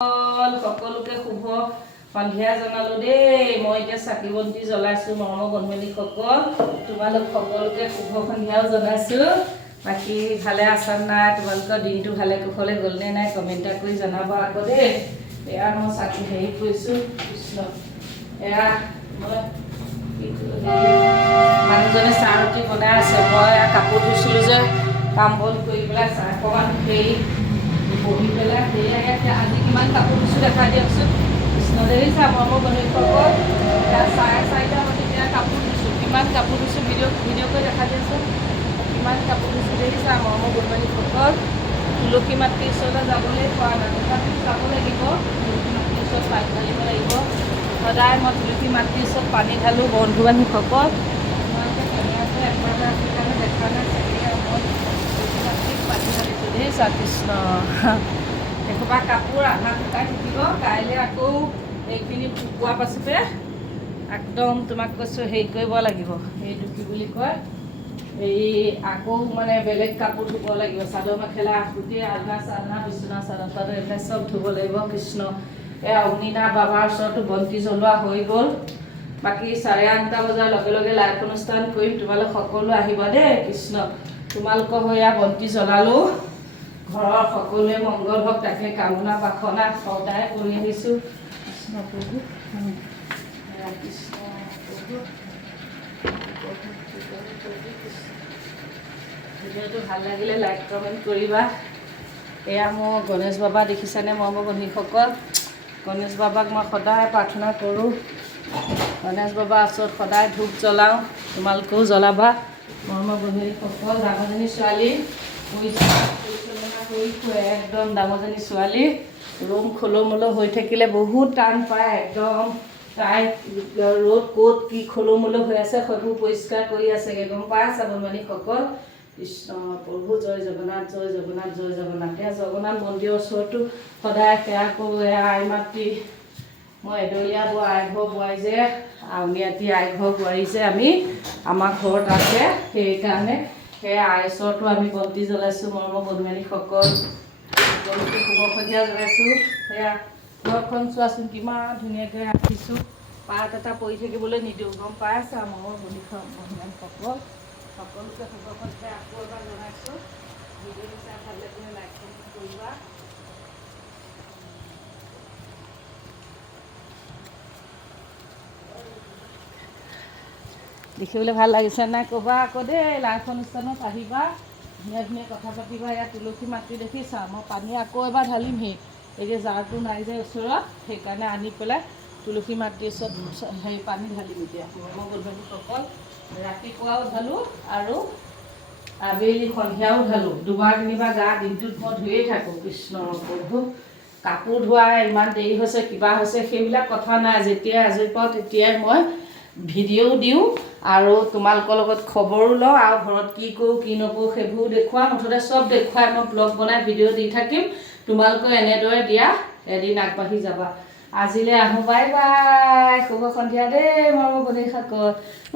সকলোকে শুভ সন্ধিয়া জনালো দেই। মই এতিয়া চাকি বন্তি জ্বলাইছো মৰমৰ বন্ধুসকল, তোমালোক সকলোকে শুভ সন্ধিয়াও জনাইছো। বাকী ভালে আছা নাই? তোমালোকৰ দিনটো ভালে কুশলে গ'লনে নাই কমেণ্ট কৰি জনাবা আকৌ দেই। এয়া মই চাকি হেৰি কৰিছো কৃষ্ণ। এয়া মই মানুহজনে চাহ ৰুটি বনাই আছে। মই কাপোৰ ধুইছিলোঁ যে কাম বন কৰি পেলাই চাহ অকণমান হেৰি বহি পেলাই সেয়াই আজি কিমান কাপোৰ ধুইছোঁ দেখাই দিয়কচোন। কৃষ্ণ দেখিছা মৰমৰ বন্ধুসকল, এতিয়া 4:30 বজাত এতিয়া কাপোৰ ধুইছোঁ। কিমান কাপোৰ ধুইছোঁ ভিডিঅ' কৰি দেখাই দিয়কচোন। কিমান কাপোৰ ধুইছোঁ দেখিছা মৰমৰ বন্ধুসকল। তুলসী মাতৃৰ ওচৰলৈ যাবলৈ পোৱা নাই, তথাপিও যাব লাগিব। তুলসী মাতৃৰ ওচৰত পানী ঢালিব লাগিব। সদায় মই তুলসী মাতৃৰ ওচৰত পানী ঢালোঁ বন্ধু বান্ধৱীসকল। তোমালোকে কেমেৰাটো একবাৰতে আছে কাৰণে দেখা নাই চাগে। মই তুলসী মাতৃক পানী ঢালিছোঁ দেখিছা কৃষ্ণ। এসোপা কাপোৰ আধা শুকাই থাকিব, কাইলৈ আকৌ এইখিনি শুকোৱাৰ পাছতে একদম তোমাক কৈছোঁ হেৰি কৰিব লাগিব। এইটো কি বুলি কয়, এই আকৌ মানে বেলেগ কাপোৰ ধুব লাগিব। চাদৰ মেখেলা গোটেই আলনা চালনা বিচনা চাদৰ তাদৰ এইবিলাক চব ধুব লাগিব কৃষ্ণ। এই অগ্নিনাথ বাবাৰ ওচৰতো বন্তি জ্বলোৱা হৈ গ'ল। বাকী 8:30 বজাৰ লগে লগে লাইভ অনুষ্ঠান কৰিম, তোমালোক সকলো আহিবা দেই কৃষ্ণ। তোমালোকৰ হৈ বন্তি জ্বলালোঁ, ঘৰৰ সকলোৱে মংগল হওক তাকে কামনা প্ৰাৰ্থনা সদায় কৰি আহিছোঁ কৃষ্ণ প্ৰভু। কৃষ্ণ প্ৰভু ভিডিঅ'টো ভাল লাগিলে লাইক কমেণ্ট কৰিবা। এয়া মোৰ গণেশ বাবা দেখিছানে মৰমৰ বন্ধুসকল। গণেশ বাবাক মই সদায় প্ৰাৰ্থনা কৰোঁ। গণেশ বাবাৰ ওচৰত সদায় ধূপ জ্বলাওঁ, তোমালোকেও জ্বলাবা মৰমৰ বন্ধুসকল। ডাঙৰজনী ছোৱালী পৰিচালনা কৰি খুৱাই একদম ডাঙৰজনী ছোৱালী ৰুম খোলোমোলো হৈ থাকিলে বহুত টান পায় একদম। তাই ৰ'দ ক'ত কি খোলোমোলো হৈ আছে সেইবোৰ পৰিষ্কাৰ কৰি আছেগৈ, গম পাই আছা বন্ধুসকল। কৃষ্ণ প্ৰভু জয় জগন্নাথ জয় জগন্নাথ জয় জগন্নাথ। এয়া জগন্নাথ মন্দিৰৰ ওচৰতো সদায় সেৱা কৰোঁ। এয়া আই মাতৃ, মই এডলীয়া আইঘৰ বোৱাৰী যে আউনীআটী আইঘৰ বোৱাৰী যে আমি আমাৰ ঘৰত আছে, সেইকাৰণে সেই আইৰ ওচৰতো আমি বন্তি জ্বলাইছোঁ মৰমৰ বন্ধুসকল। সকলোকে শুভ সন্ধিয়া জনাইছোঁ। সেয়া ঘৰখন চোৱাচোন কিমান ধুনীয়াকৈ ৰাখিছোঁ, পাত এটা পৰি থাকিবলৈ নিদিওঁ, গম পাই আছা মৰমৰ বন্ধুসকল। সকলোকে শুভ সন্ধিয়া আকৌ এবাৰ জনাইছোঁ। ভিডিঅ'টো চাই ভাল লাগিলে লাইক কমেণ্ট কৰিবা। দেখিবলৈ ভাল লাগিছে নাই ক'বা আকৌ দেই। লাইভ অনুষ্ঠানত আহিবা, ধুনীয়া ধুনীয়া কথা পাতিবা। ইয়াত তুলসী মাতৃ দেখিছা, মই পানী আকৌ এবাৰ ঢালিমহি। এই যে জাৰটো নাই যে ওচৰত, সেইকাৰণে আনি পেলাই তুলসী মাতৃৰ ওচৰত হেৰি পানী ঢালিম এতিয়া মৰমৰ বন্ধুসকল। ৰাতিপুৱাও ঢালোঁ আৰু আবেলি সন্ধিয়াও ঢালোঁ, দুবাৰ তিনিবাৰ গা দিনটোত মই ধুয়ে থাকোঁ কৃষ্ণ প্ৰভু। কাপোৰ ধোৱা ইমান দেৰি হৈছে কিবা হৈছে সেইবিলাক কথা নাই, যেতিয়াই আজৰি পাওঁ তেতিয়াই মই ভিডিঅ'ও দিওঁ আৰু তোমালোকৰ লগত খবৰো লওঁ আৰু ঘৰত কি কৰোঁ কি নকৰোঁ সেইবোৰ দেখুৱাওঁ। মুঠতে চব দেখুৱাই মই ব্লগ বনাই ভিডিঅ' দি থাকিম। তোমালোকে এনেদৰে দিয়া এদিন আগবাঢ়ি যাবা। আজিলৈ আহোঁ, বাই বাই, শুভ সন্ধিয়া দেই মৰমৰ বন্ধুসকল।